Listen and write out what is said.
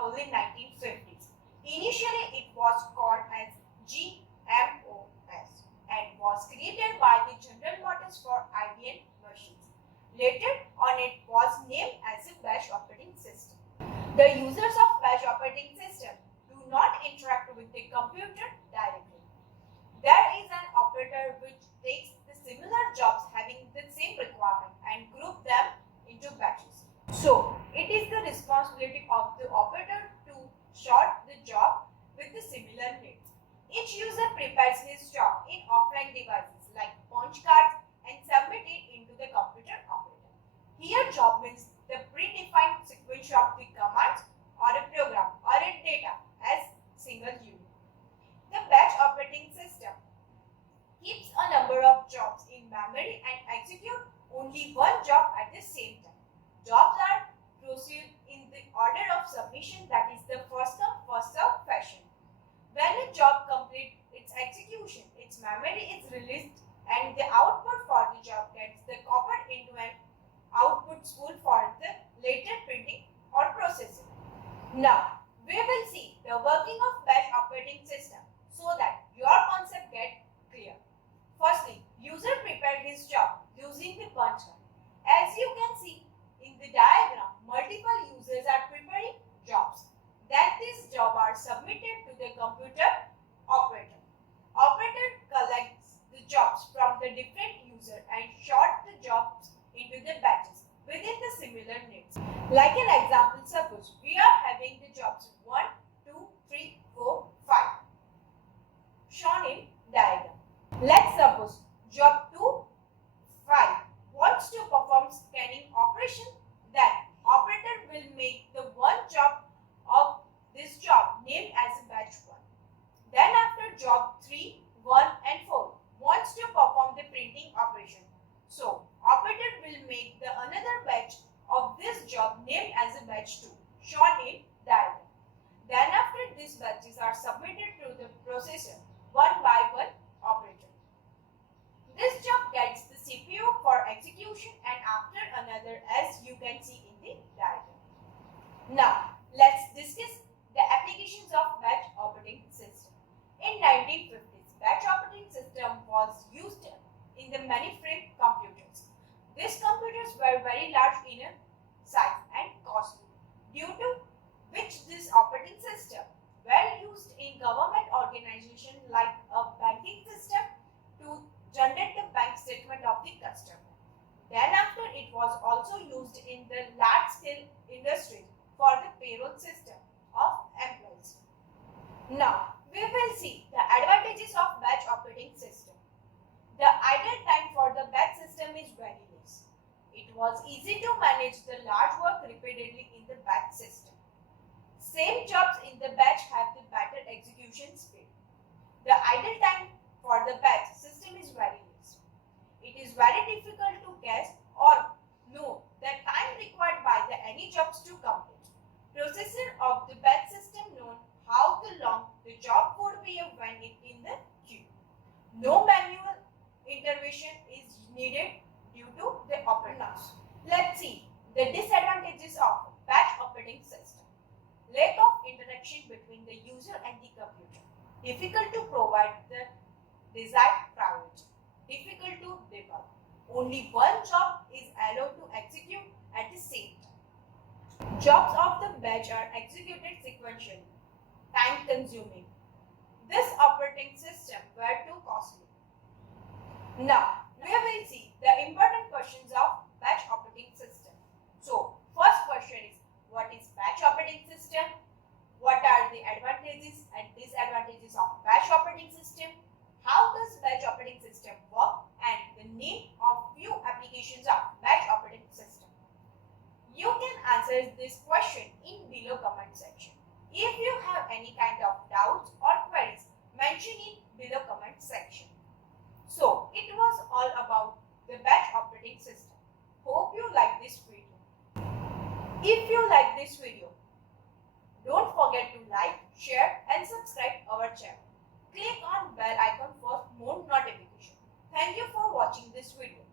early 1950s. Initially, it was called as GMOS and was created by the General Motors for IBM machines. Later on, it was named as a Bash operating system. The users of Bash operating system do not interact with the computer directly. There is an operator which takes the similar jobs having the same requirement and group them into batches. So, it is the responsibility of the operator to sort the job with the similar needs. Each user prepares his job in offline devices like punch cards and submit it into the computer operator. Here, job means the predefined sequence of the commands or a program or a data as single unit. The batch operating system keeps a number of jobs in memory and execute only one job at the same time. Jobs are processed in the order of submission, that is the first come first served fashion. When a job completes its execution, its memory is released and the output for the job gets copied into an output spool for the later printing or processing. Now, we will see the working of batch operating system so that your concept gets clear. Firstly, user prepared his job using the punch card. As you can see in the diagram, multiple users are preparing jobs. Then these jobs are submitted to the computer operator. Operator collects the jobs from the different user and sort the jobs into the batches within the similar needs. Like an example, suppose we are having the jobs 1, 2, 3, 4, 5 shown in diagram. Let's suppose job 2, 5 wants to perform scanning operation, then operator will make the one job of this job named as batch 1. Then after job 3, 1 and 4 wants to perform the printing operation. So operator will make the another batch of this job named as a batch 2 shown in diagram. Then after these batches are submitted to the processor one by one operator. This job gets the CPU for execution and after another, as you can see in the diagram. Now, let's discuss the applications of batch operating system. In 1950s, batch operating system was used in the mainframe computers. These computers were very large in size and costly, due to which this operating system were used in government organizations like a banking system to generate the bank statement of the customer. Then after, it was also used in the large-scale industry for the payroll system of employees. Now, we will see the advantages of batch operating system. The idle time for the batch system is very less. It was easy to manage the large work repeatedly in the batch system. Same jobs in the batch have the better execution speed. The idle time for the batch system is very less. It is very difficult to guess or know the time required by any jobs to complete. Processor of the batch system knows how long the job would be when it in the queue. No manual intervention is needed due to the operators. Let's see the disadvantages of batch operating system. Lack of interaction between the user and the computer. Difficult to provide the desired priority. Difficult to debug. Only one job is allowed to execute at the same time. Jobs of the batch are executed sequentially. Time consuming. This operating system were too costly. Now, we will see the important questions of batch operating system. So, first question is, what is batch operating system? What are the advantages and disadvantages of batch operating system? How does batch operating system work and the name of few applications of batch operating system? You can answer this question in below comment section. If you have any kind of doubts or queries, mention in below comment section. So, it was all about the batch operating system. Hope you like this video. If you like this video, don't forget to like, share and subscribe our channel. Click on bell icon for more notification. Thank you for watching this video.